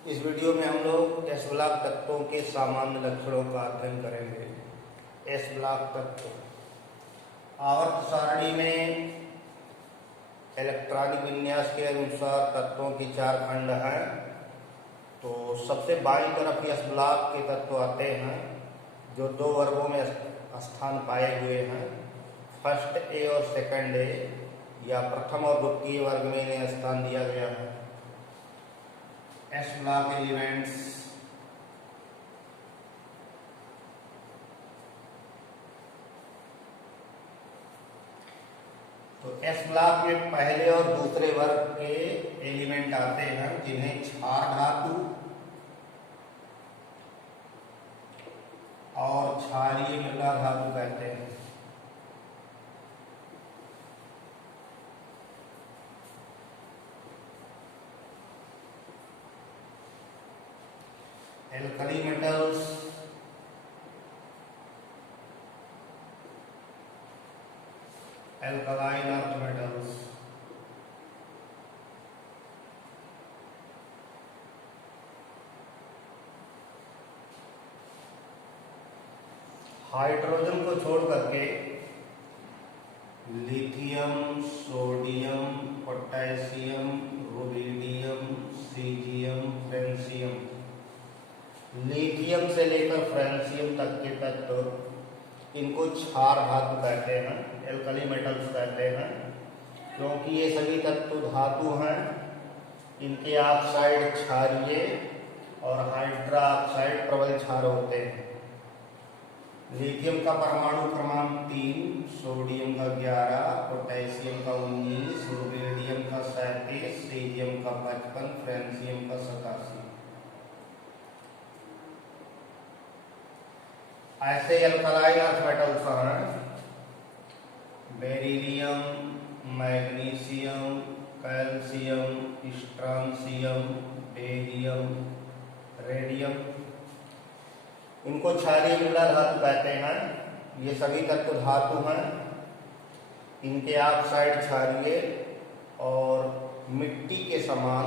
इस वीडियो में हम लोग एस ब्लॉक तत्वों के सामान्य लक्षणों का अध्ययन करेंगे। एस ब्लॉक तत्व आवर्त सारणी में इलेक्ट्रॉनिक विन्यास के अनुसार तत्वों की चार खंड हैं। तो सबसे बाईं तरफ एस ब्लॉक के तत्व आते हैं जो दो वर्गों में स्थान पाए हुए हैं। फर्स्ट ए और सेकंड ए, या प्रथम और द्वितीय वर्ग में इन्हें स्थान दिया गया है। एस ब्लॉक एलिमेंट्स तो एस ब्लॉक में पहले और दूसरे वर्ग के एलिमेंट आते हैं जिन्हें क्षार धातु और क्षारीय मृदा धातु कहते हैं। Alkali metals alkaline earth metals. Hydrogen को छोड़ करके lithium, sodium, potassium, rubidium, caesium, francium, lithium से लेकर फ्रेंसियम तक के तत्व इनको क्षार धातु कहते हैं, एल्कली मेटल्स कहते हैं, क्योंकि ये सभी तत्व धातु हैं। इनके ऑक्साइड क्षारीय और हाइड्रा ऑक्साइड प्रबल क्षार होते हैं। लिथियम का परमाणु क्रमांक 3, सोडियम का 11, पोटेशियम का 19, रुबिडियम का 37, सीजियम का 55, फ्रेंसियम का 87। ऐसे एल्कलाइन अर्थ मेटल्स हैं beryllium, magnesium, calcium, strontium, barium, radium. इनको क्षारीय मृदा धातु कहते हैं। ये सभी तत्व धातु हैं। इनके ऑक्साइड क्षारीय और मिट्टी के समान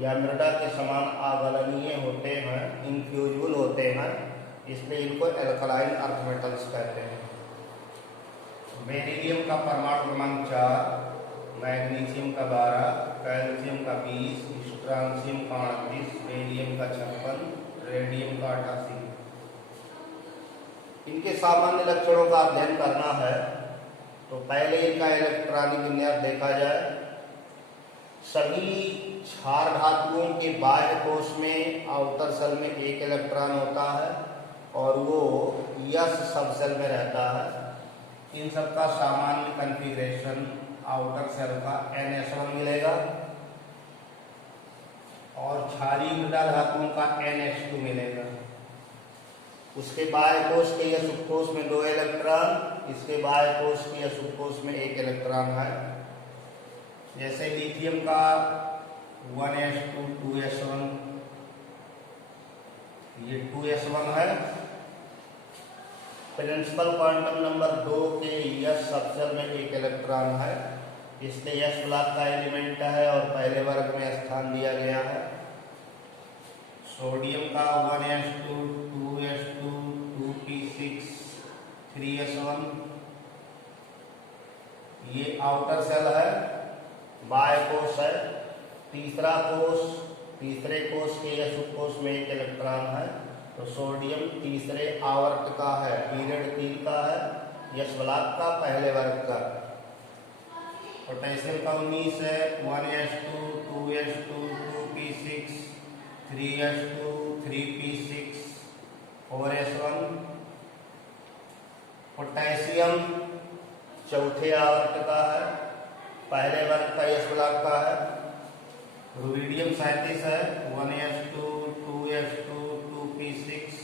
या मृदा के समान अवलनीय होते हैं, इनफ्यूजिबल होते हैं, इसलिए इनको एल्कलाइन अर्थ मेटल्स कहते हैं। बेरिलियम का परमाणु क्रमांक 4, मैग्नीशियम का 12, कैल्शियम का 20, स्ट्रांसियम का 38, बेरियम का 56, रेडियम का 88। इनके सामान्य लक्षणों का अध्ययन करना है तो पहले इनका इलेक्ट्रॉनिक विन्यास देखा जाए। सभी क्षार धातुओं के बाह्य कोश में आउटर सेल में एक इलेक्ट्रॉन होता है और वो यस सबसेल में रहता है। इन सबका सामान्य कॉन्फ़िगरेशन आउटर सेल का NH1 मिलेगा और क्षारीय मृदा धातुओं का NH2 मिलेगा। उसके बाह्य कोश के या सुकोश में 2 इलेक्ट्रॉन, इसके बाह्य कोश के या सुकोश में 1 इलेक्ट्रॉन है। जैसे लिथियम का 1s2 2s1, ये 2s1 है। प्रिंसिपल क्वांटम नंबर 2 के यस सबसेल में 1 इलेक्ट्रॉन है, इसलिए यस ब्लॉक का एलिमेंट है और पहले वर्ग में स्थान दिया गया है। सोडियम का 1s2 2s2 2p6 3s1, ये आउटर सेल है, बाह्य कोश है। तीसरा कोश, तीसरे कोश के या सुकोश में 1 इलेक्ट्रॉन है, तो सोडियम तीसरे आवर्त का है, पीरियड 3 का है, यस ब्लॉक का पहले वर्ग का। पोटेशियम का 19 है, 1s2 2s2 2p6 3s2 3p6 4s1। Potassium चौथे आवर्त का है, पहले वर्ग का यस ब्लॉक का है। रुबिडियम 37 है, 1s2 2s2 2p6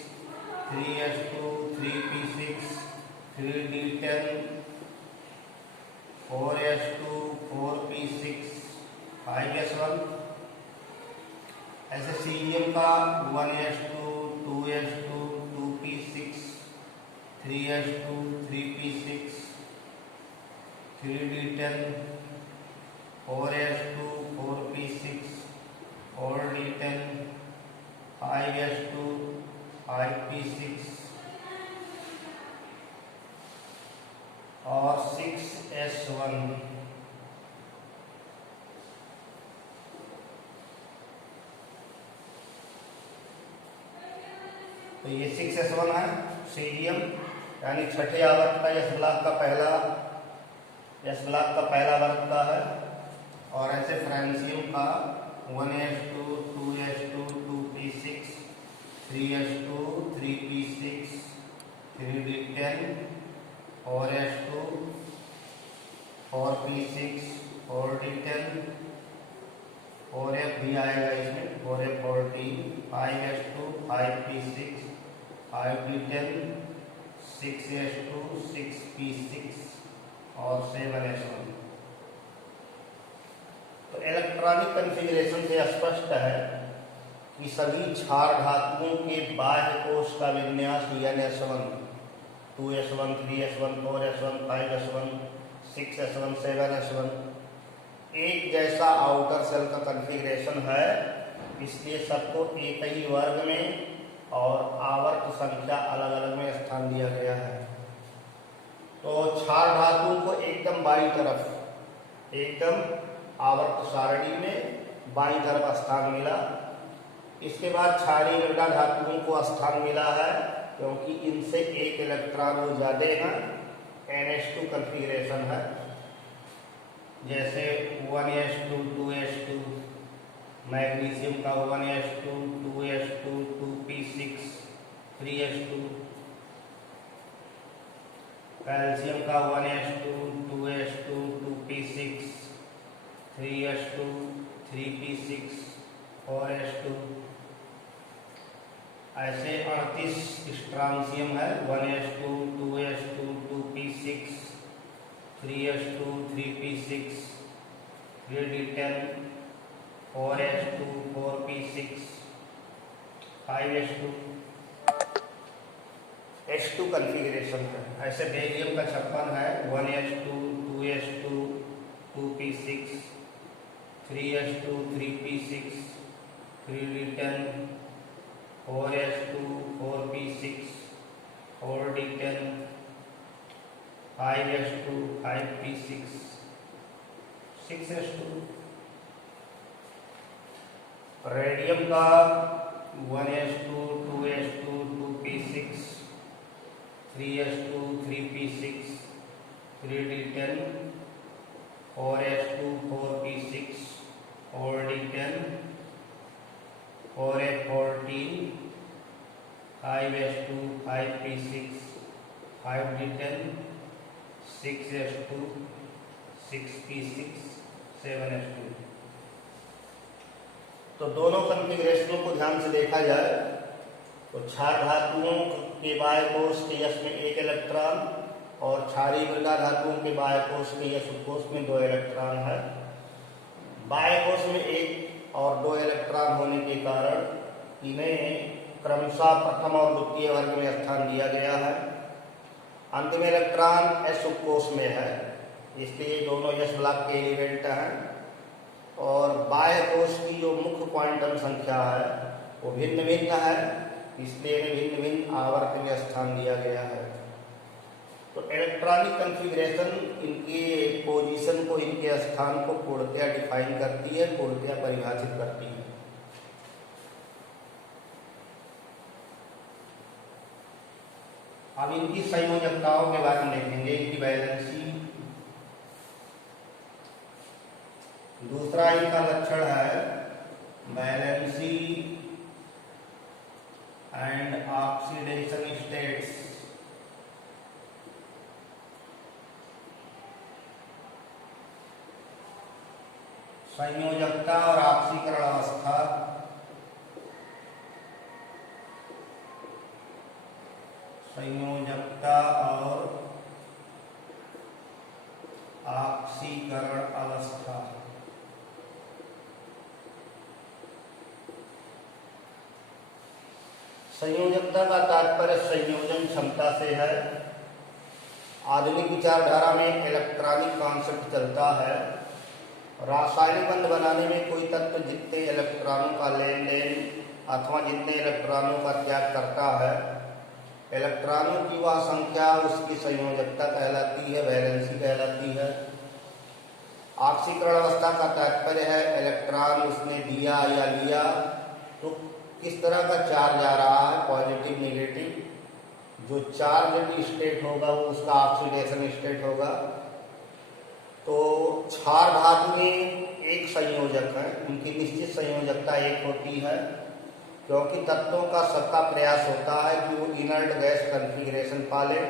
3s2 3p6 3d10 4s2 4p6 5s1। ऐसे सीजियम का 1s2 2s2 2p6 3s2 3p6 3d10 4s2 4p6 4d10 तो ये 6s1 है सीजियम, यानी छठे आवर्त का एस ब्लॉक का पहला वर्ग का है। और ऐसे फ्रांसियम का 1s2 2s2 2p6 3s2 3p6 3d10 4s2 4p6 4d10 4f भी आएगा इसमें 4f14 5s2 5p6 5d10 6s2 6p6 और 7s1। तो इलेक्ट्रॉनिक कॉन्फ़िगरेशन से स्पष्ट है कि सभी क्षार धातुओं के बाह्य कोश का विन्यास NS1 2s1 3s1 4s1 5s1 6s1 7s1 एक जैसा आउटर सेल का कॉन्फ़िगरेशन है, इसलिए सबको एक ही वर्ग में और आवर्त संख्या अलग अलग में स्थान दिया गया है। तो क्षार धातुओं को एकदम बाईं तरफ, एकदम आवर्त सारणी में बाईं तरफ स्थान मिला। इसके बाद क्षारीय मृदा धातुओं को स्थान मिला है क्योंकि इनसे एक इलेक्ट्रॉन वो ज्यादा हैं, NH2 कॉन्फ़िगरेशन है। जैसे 1s2 2s2, मैग्नीशियम का 1s2 2s2 2p6 3s2, calcium का 1s2 2s2 2p6 3s2 3p6 4s2। ऐसे 38 स्ट्रांसियम है 1s2 2s2 2p6 3s2 3p6 3d10 4s2 4p6 5s2 H2 configuration है। ऐसे बेरियम का 56 है 1s2 2s2 2p6 3s2 3p6 3d10 4s2 4p6 4d10 5s2 5p6 6s2। Radium का 1s2 2s2 2p6 3s2 3p6 3d10 4s2 4p6 4d10 4f14 5s2 5p6 5d10 6s2 6p6 7s2। तो दोनों कॉन्फ़िगरेशनों को ध्यान से देखा जाए तो क्षार धातुओं के बाह्य कोश के यश में एक इलेक्ट्रॉन और क्षारीय मृदा धातुओं के बाह्य कोश के यश कोश में 2 इलेक्ट्रॉन है। बाह्य कोश में 1 और 2 इलेक्ट्रॉन होने के कारण इन्हें क्रमशः प्रथम और द्वितीय वर्ग में स्थान दिया गया है। अंतिम इलेक्ट्रॉन S उपकोश में है, इसलिए दोनों S ब्लॉक के एलिमेंट हैं। और बाह्य कोश की जो मुख्य क्वांटम संख्या है वो भिन्न भिन्न है, इसलिए भिन्न भिन्न आवर्त में स्थान दिया गया है। तो इलेक्ट्रॉनिक कॉन्फ़िगरेशन इनके पोजीशन को, इनके स्थान को पूर्णतया डिफाइन करती है, पूर्णतया परिभाषित करती है। अब इनकी संयोजकताओं के बारे में देखेंगे, इनकी वैलेंसी। दूसरा इनका लक्षण है वैलेंसी एंड ऑक्सीडेशन स्टेट्स। संयोजकता और ऑक्सीकरण अवस्था। संयोजकता और ऑक्सीकरण अवस्था। संयोजकता का तात्पर्य संयोजन क्षमता से है। आधुनिक विचारधारा में इलेक्ट्रॉनिक कॉन्सेप्ट चलता है। रासायनिक बंध बनाने में कोई तत्व जितने इलेक्ट्रॉनों का लेन देन अथवा जितने इलेक्ट्रॉनों का त्याग करता है, इलेक्ट्रॉनों की वह संख्या उसकी संयोजकता कहलाती है, वैलेंसी कहलाती है। ऑक्सीकरण अवस्था का तात्पर्य है इलेक्ट्रॉन उसने दिया या लिया तो इस तरह का चार्ज आ रहा है, पॉजिटिव नेगेटिव। जो चार्ज स्टेट होगा वो उसका ऑक्सीडेशन स्टेट होगा। तो क्षार धातु में एक संयोजक है, उनकी निश्चित संयोजकता एक होती है, क्योंकि तत्वों का सबका प्रयास होता है कि वो इनर्ट गैस कॉन्फ़िगरेशन पाले।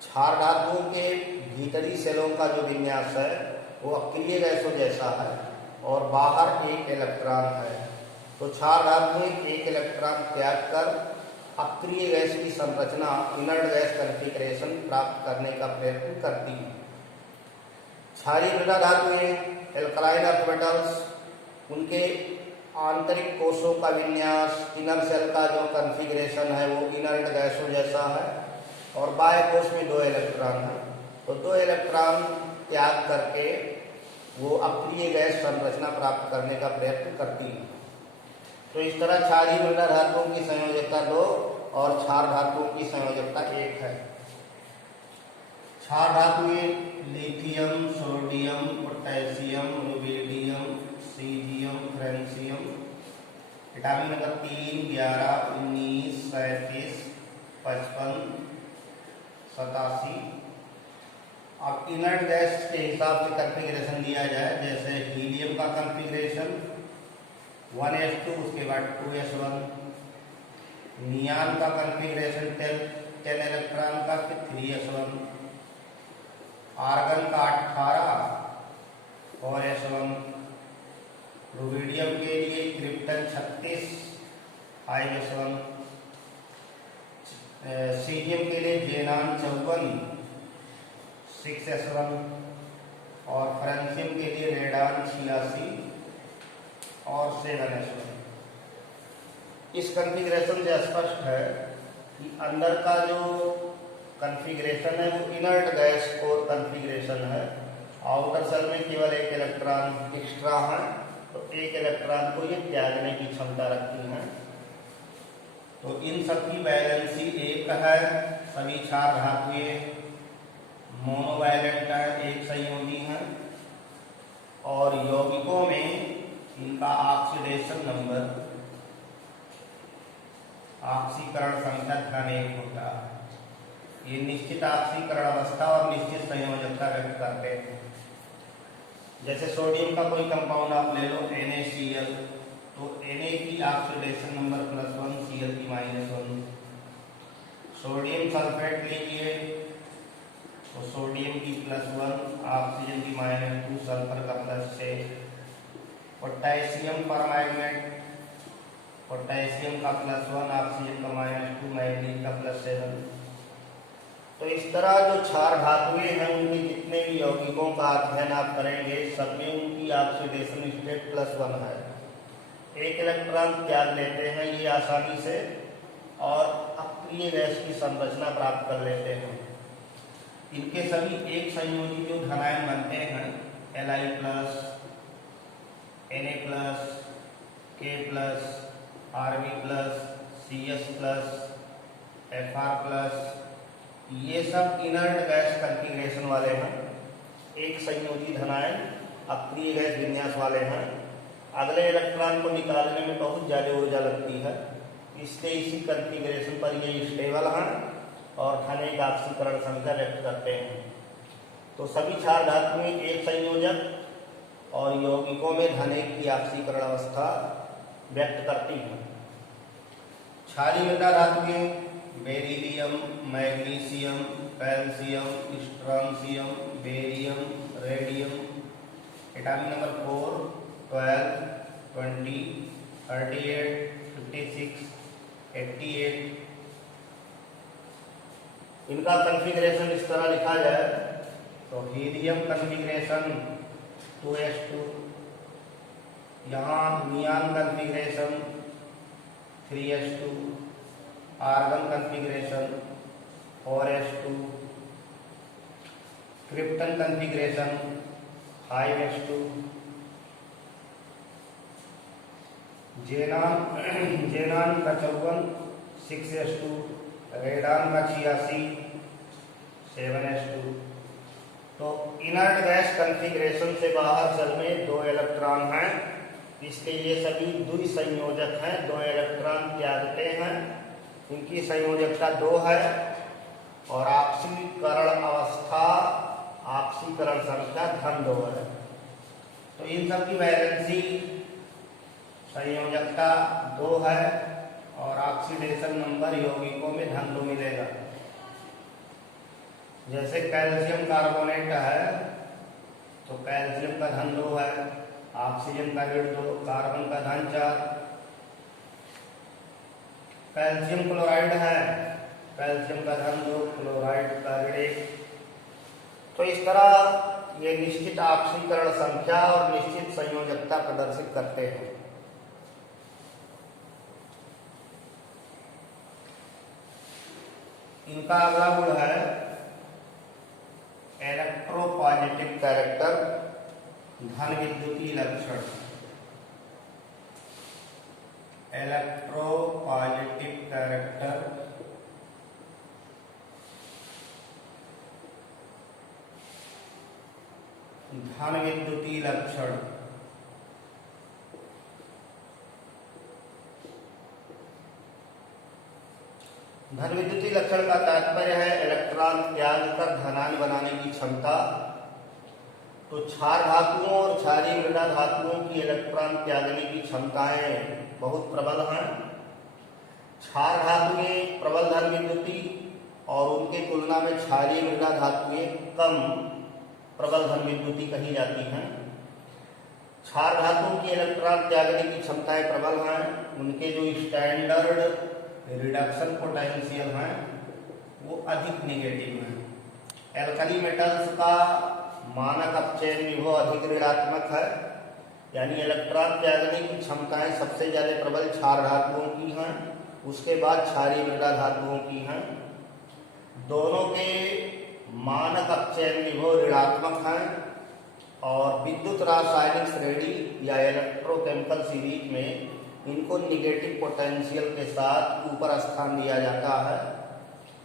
क्षार धातुओं के भीतरी सेलों का जो विन्यास है वो अक्रिय गैसों जैसा है और बाहर एक इलेक्ट्रॉन है। तो क्षार धातुएं एक इलेक्ट्रॉन त्याग कर अक्रिय गैस की संरचना, इनर्ट गैस कॉन्फ़िगरेशन प्राप्त करने का प्रयत्न करती है। क्षारीय मृदा धातुएं, एल्कलाइन अर्थ मेटल्स, उनके आंतरिक कोषों का विन्यास, इनर सेल का जो कॉन्फ़िगरेशन है वो इनर्ट गैसों जैसा है और बाह्य कोष में 2 इलेक्ट्रॉन है। तो 2 इलेक्ट्रॉन त्याग करके वो अक्रिय गैस संरचना प्राप्त करने का प्रयत्न करती है। तो इस तरह क्षारीय मृदा धातुओं की संयोजकता 2 और क्षार धातुओं की संयोजकता 1 है। क्षार धातुएं lithium, sodium, potassium, rubidium, caesium, francium, vitamin number 3, 11, 19, 37, 55, 87। अब इनर्ट गैस के हिसाब से कॉन्फ़िगरेशन दिया जाए, जैसे हीलियम का कॉन्फ़िगरेशन 1s2, उसके बाद 2s1। नियान का कॉन्फ़िगरेशन 10 इलेक्ट्रॉन का 3s1। आर्गन का 18 4s1। रुबिडियम के लिए क्रिप्टन 36 5s1। सीजियम के लिए जेनान 54 6s1 और फ्रेंसियम के लिए रेडान 86 और 7s1। इस कॉन्फ़िगरेशन से स्पष्ट है कि अंदर का जो कॉन्फ़िगरेशन है वो इनर्ट गैस कोर कॉन्फ़िगरेशन है। आउटर सेल में केवल एक इलेक्ट्रॉन एक्स्ट्रा है, तो एक इलेक्ट्रॉन को ये त्यागने की क्षमता रखती है। तो इन सबकी वैलेंसी 1 है। सभी क्षार धातुएं मोनोवैलेंट है, एक संयोजी है और यौगिकों में इनका ऑक्सीडेशन नंबर, ऑक्सीकरण संख्या धन 1 होता है। ये निश्चित ऑक्सीकरण अवस्था और निश्चित संयोजकता व्यक्त करते हैं। जैसे सोडियम का कोई कंपाउंड आप ले लो NaCl, तो Na की ऑक्सीडेशन नंबर +1, Cl की -1। सोडियम सल्फेट लीजिए तो सोडियम की +1, ऑक्सीजन की -2, सल्फर का +6। पोटेशियम परमैंगनेट, पोटेशियम का +1, ऑक्सीजन का -2, मैग्नीज का +7। तो इस तरह जो क्षार धातुएं हैं उनके जितने भी यौगिकों का अध्ययन आप करेंगे, सब में उनकी ऑक्सीडेशन स्टेट +1 है। एक इलेक्ट्रॉन त्याग लेते हैं ये आसानी से और अक्रिय गैस की संरचना प्राप्त कर लेते हैं। इनके सभी एक संयोजी जो धनायन बनते हैं, Li+, Na+, K+, Rb+, Cs+, Fr+, ये सब इनर्ट गैस कॉन्फ़िगरेशन वाले हैं। एक संयोजी धनायन अक्रिय गैस विन्यास वाले हैं। अगले इलेक्ट्रॉन को निकालने में बहुत ज़्यादा ऊर्जा लगती है, इसलिए इसी कॉन्फ़िगरेशन पर ये स्टेबल हैं और धन 1 ऑक्सीकरण संख्या व्यक्त करते हैं। तो सभी क्षार धातुएं एक संयोजक और यौगिकों में धन 1 की ऑक्सीकरण अवस्था व्यक्त करती हैं। क्षारीय मृदा धातुएं beryllium, magnesium, calcium, strontium, barium, radium, vitamin number 4, 12, 20, 38, 56, 88। इनका कॉन्फ़िगरेशन इस तरह लिखा जाए तो हीलियम कॉन्फ़िगरेशन 2s2, यहाँ neon configuration 3s2, argon configuration 4s2, krypton configuration 5s2, xenon का 54 6s2, रेडान का 86 7s2। तो इनर्ट गैस कॉन्फ़िगरेशन से बाहर सेल में 2 इलेक्ट्रॉन हैं इसलिए ये सभी द्विसंयोजक हैं, 2 इलेक्ट्रॉन त्यागते हैं, इनकी संयोजकता 2 है और ऑक्सीकरण अवस्था, ऑक्सीकरण संख्या धन 2 है। तो इन सब की वैलेंसी संयोजकता 2 है और ऑक्सीडेशन नंबर यौगिकों में धन 2 मिलेगा। जैसे कैल्शियम कार्बोनेट है तो कैल्शियम का धन 2 है, ऑक्सीजन का ऋण 2, कार्बन का धन 4। कैल्शियम क्लोराइड है, कैल्शियम का धन 2, क्लोराइड का ऋण 1। तो इस तरह ये निश्चित ऑक्सीकरण संख्या और निश्चित संयोजकता प्रदर्शित करते हैं। इनका अगला गुण है इलेक्ट्रोपॉजिटिव कैरेक्टर, धन विद्युतीय लक्षण। इलेक्ट्रोपॉजिटिव कैरेक्टर धन विद्युतीय लक्षण। धन विद्युतीय लक्षण का तात्पर्य है इलेक्ट्रॉन त्याग कर धनायन बनाने की क्षमता। तो क्षार धातुओं और क्षारीय मृदा धातुओं की इलेक्ट्रॉन त्यागने की क्षमताएं बहुत प्रबल हैं। क्षार धातुएं प्रबल धन विद्युती और उनके तुलना में क्षारीय मृदा धातुएं कम प्रबल धन विद्युती कही जाती हैं। क्षार धातुओं की इलेक्ट्रॉन त्यागने की क्षमताएं प्रबल हैं, उनके जो स्टैंडर्ड रिडक्शन पोटेंशियल हैं वो अधिक नेगेटिव हैं। एल्कली मेटल्स का मानक अपचयन विभव अधिक ऋणात्मक है, यानी इलेक्ट्रॉन त्यागने की क्षमताएं सबसे ज्यादा प्रबल क्षार धातुओं की हैं, उसके बाद क्षारीय मृदा धातुओं की हैं। दोनों के मानक अपचयन विभव ऋणात्मक हैं और विद्युत रासायनिक श्रेणी या इलेक्ट्रोकेमिकल सीरीज में इनको निगेटिव पोटेंशियल के साथ ऊपर स्थान दिया जाता है,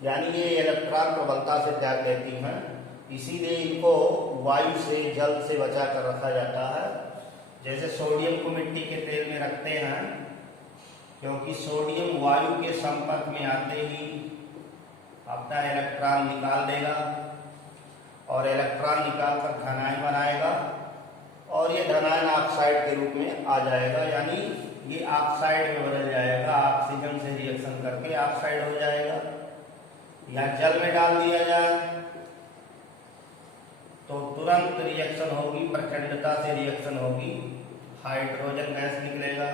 यानी ये इलेक्ट्रॉन प्रबलता से त्याग देती हैं। इसीलिए इनको वायु से, जल से बचा कर रखा जाता है। जैसे सोडियम को मिट्टी के तेल में रखते हैं, क्योंकि सोडियम वायु के संपर्क में आते ही अपना इलेक्ट्रॉन निकाल देगा और इलेक्ट्रॉन निकाल कर धनायन बनाएगा और ये धनायन ऑक्साइड के रूप में आ जाएगा, यानी ये ऑक्साइड में बदल जाएगा, ऑक्सीजन से रिएक्शन करके ऑक्साइड हो जाएगा। या जल में डाल दिया जाए तो तुरंत रिएक्शन होगी, प्रचंडता से रिएक्शन होगी, हाइड्रोजन गैस निकलेगा।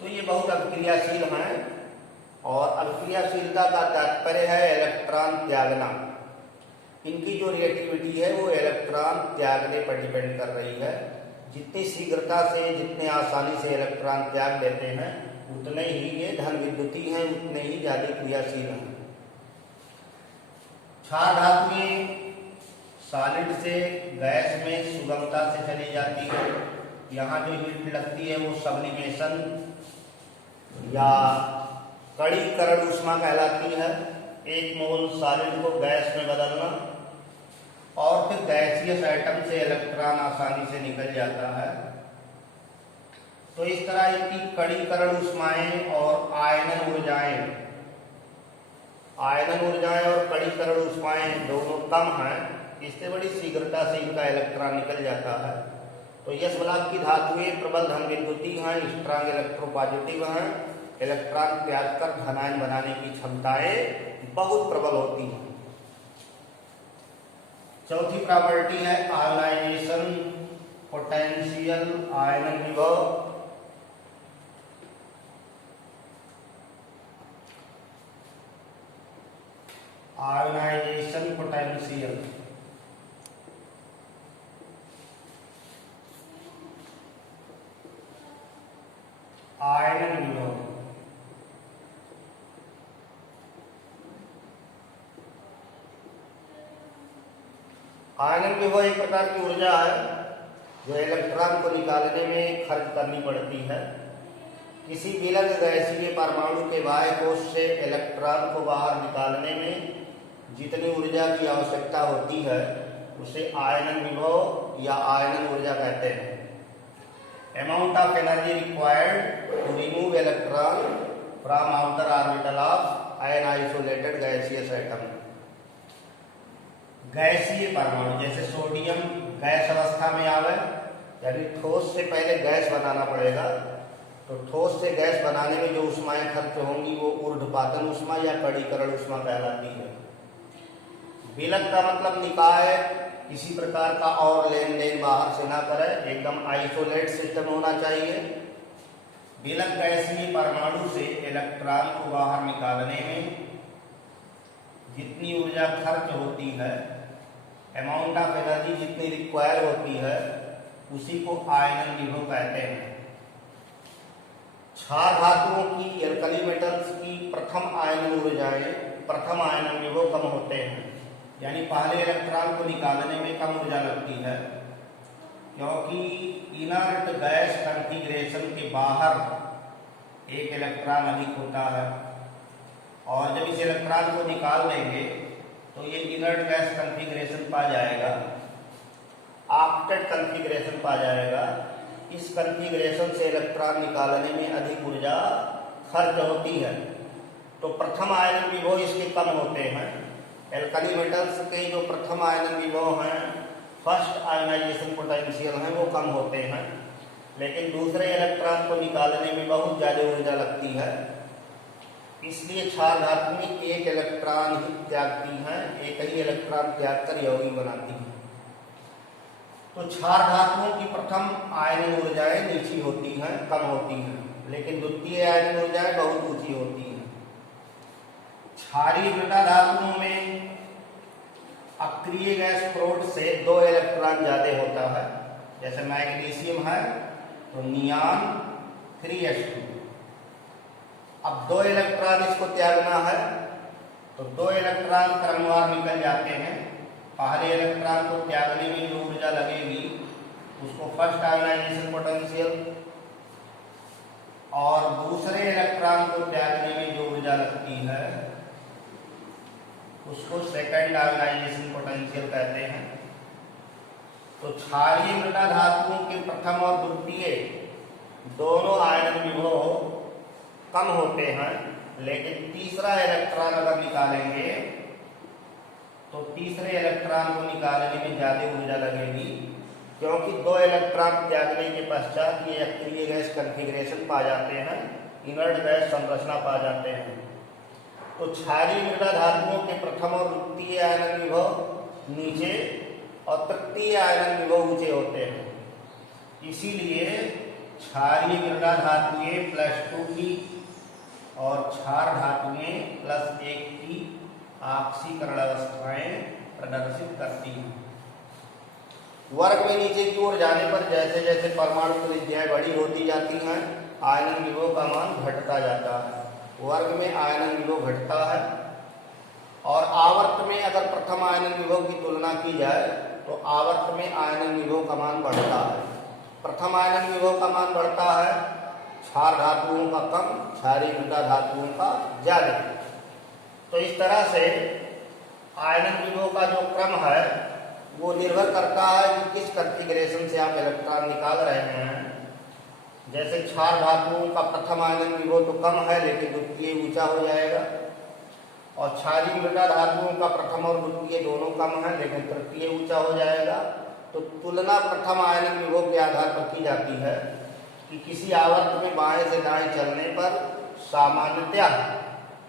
तो ये बहुत अभिक्रियाशील हैं और अभिक्रियाशीलता का तात्पर्य है इलेक्ट्रॉन त्यागना। इनकी जो रिएक्टिविटी है वो इलेक्ट्रॉन त्यागने पर डिपेंड कर रही है। जितनी शीघ्रता से, जितने आसानी से इलेक्ट्रॉन त्याग देते हैं उतने ही ये धन विद्युती हैं, उतने ही ज्यादा क्रियाशील हैं। क्षार धातुएं सॉलिड से गैस में सुगमता से चली जाती है। यहाँ जो हीट लगती है वो सब्लिमेशन या कणीकरण ऊष्मा कहलाती है। 1 मोल सॉलिड को गैस में बदलना और फिर गैसियस एटम से इलेक्ट्रॉन आसानी से निकल जाता है। तो इस तरह इनकी कणीकरण ऊष्माएं और आयनन ऊर्जाएं और कणीकरण ऊष्माएं दोनों कम हैं, इससे बड़ी शीघ्रता से इनका इलेक्ट्रॉन निकल जाता है। तो यस ब्लॉक की धातुएं प्रबल धन विद्युती हैं, स्ट्रांग इलेक्ट्रोपॉजिटिव हैं, इलेक्ट्रॉन त्याग कर धनायन बनाने की क्षमताएं बहुत प्रबल होती हैं। चौथी प्रॉपर्टी है आयोनाइजेशन पोटेंशियल, आयनन विभव। आयोनाइजेशन पोटेंशियल आयनन विभव। आयनन विभव एक प्रकार की ऊर्जा है जो इलेक्ट्रॉन को निकालने में खर्च करनी पड़ती है। किसी विलग गैसीय परमाणु के बाह्य कोश से इलेक्ट्रॉन को बाहर निकालने में जितनी ऊर्जा की आवश्यकता होती है उसे आयनन विभव या आयनन ऊर्जा कहते हैं। amount of energy required to remove electron from outer orbital of an isolated gaseous atom. गैसीय परमाणु जैसे सोडियम गैस अवस्था में आवे, यानी ठोस से पहले गैस बनाना पड़ेगा, तो ठोस से गैस बनाने में जो ऊष्माएं खर्च होंगी वो ऊर्ध्वपातन ऊष्मा या कणीकरण ऊष्मा कहलाती है। विलग का मतलब निकाय किसी प्रकार का और लेन देन बाहर से ना करे, एकदम आइसोलेट सिस्टम होना चाहिए। विलग गैसीय परमाणु से इलेक्ट्रॉन को बाहर निकालने में जितनी ऊर्जा खर्च होती है, अमाउंट ऑफ एनर्जी जितनी रिक्वायर होती है, उसी को आयनन विभव कहते हैं। क्षार धातुओं की एल्कली मेटल्स की प्रथम आयनन ऊर्जाएं प्रथम आयनन विभव कम होते हैं, यानी पहले इलेक्ट्रॉन को निकालने में कम ऊर्जा लगती है, क्योंकि इनर्ट गैस कॉन्फ़िगरेशन के बाहर एक इलेक्ट्रॉन अधिक होता है, और जब इस इलेक्ट्रॉन को निकाल देंगे तो ये इनर्ट गैस कॉन्फ़िगरेशन पा जाएगा, ऑक्टेट कॉन्फ़िगरेशन पा जाएगा। इस कॉन्फ़िगरेशन से इलेक्ट्रॉन निकालने में अधिक ऊर्जा खर्च होती है, तो प्रथम आयनन विभव इसके कम होते हैं। एल्कली मेटल्स के जो प्रथम आयनन विभव हैं, फर्स्ट आयनाइजेशन पोटेंशियल हैं, वो कम होते हैं, लेकिन दूसरे इलेक्ट्रॉन को निकालने में बहुत ज़्यादा ऊर्जा लगती है। इसलिए क्षार धातु में एक इलेक्ट्रॉन ही त्यागती हैं, एक ही इलेक्ट्रॉन त्याग कर यौगिक बनाती हैं। तो क्षार धातुओं की प्रथम आयनन ऊर्जाएं नीची होती हैं, कम होती हैं, लेकिन द्वितीय आयनन ऊर्जाएं बहुत ऊंची होती हैं। क्षारीय मृदा धातुओं में अक्रिय गैस फ्लोट से 2 इलेक्ट्रॉन ज्यादा होता है, जैसे मैग्नीशियम है तो नियॉन 3s2। अब 2 इलेक्ट्रॉन इसको त्यागना है तो 2 इलेक्ट्रॉन क्रमवार निकल जाते हैं। पहले इलेक्ट्रॉन को त्यागने में जो ऊर्जा लगेगी उसको फर्स्ट आयनाइजेशन पोटेंशियल, और दूसरे इलेक्ट्रॉन को त्यागने में जो ऊर्जा लगती है उसको सेकंड आयनाइजेशन पोटेंशियल कहते हैं। तो क्षारीय मृदा धातुओं के प्रथम और द्वितीय दोनों आयनन विभव कम होते हैं, लेकिन तीसरा इलेक्ट्रॉन अगर निकालेंगे तो तीसरे इलेक्ट्रॉन को निकालने में ज्यादा ऊर्जा लगेगी, क्योंकि 2 इलेक्ट्रॉन त्यागने के पश्चात ये अक्रिय गैस कॉन्फ़िगरेशन पा जाते हैं, इनर्ट गैस संरचना पा जाते हैं। तो क्षारीय मृदा धातुओं के प्रथम और द्वितीय आयनन विभव नीचे और तृतीय आयनन विभव ऊंचे होते हैं। इसीलिए क्षारीय मृदा धातुएं +2 की और क्षार धातुएं +1 की ऑक्सीकरण अवस्थाएं प्रदर्शित करती हैं। वर्ग में नीचे की ओर जाने पर जैसे जैसे परमाणु त्रिज्याएं बड़ी होती जाती हैं, आयनन विभव का मान घटता जाता है। वर्ग में आयनन विभव घटता है, और आवर्त में अगर प्रथम आयनन विभव की तुलना की जाए तो आवर्त में आयनन विभव का मान बढ़ता है। प्रथम आयनन विभव का मान बढ़ता है, क्षार धातुओं का कम, क्षारीय मृदा धातुओं का ज्यादा। तो इस तरह से आयनन विभव का जो क्रम है वो निर्भर करता है कि किस कॉन्फ़िगरेशन से आप इलेक्ट्रॉन निकाल रहे हैं। जैसे क्षार धातुओं का प्रथम आयनन विभव तो कम है, लेकिन द्वितीय ऊंचा हो जाएगा, और क्षारीय मृदा धातुओं का प्रथम और द्वितीय दोनों कम है, लेकिन तृतीय ऊंचा हो जाएगा। तो तुलना प्रथम आयनन विभव के आधार पर की जाती है कि किसी आवर्त में बाएं से दाएं चलने पर सामान्यतः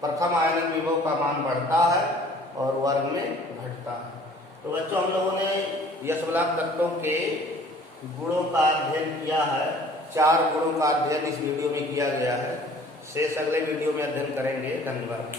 प्रथम आयनन विभव का मान बढ़ता है और वर्ग में घटता है। तो बच्चों, हम लोगों ने यशवलाभ तत्वों के गुणों का अध्ययन किया है। 4 गुणों का अध्ययन इस वीडियो में किया गया है। शेष अगले वीडियो में अध्ययन करेंगे। धन्यवाद।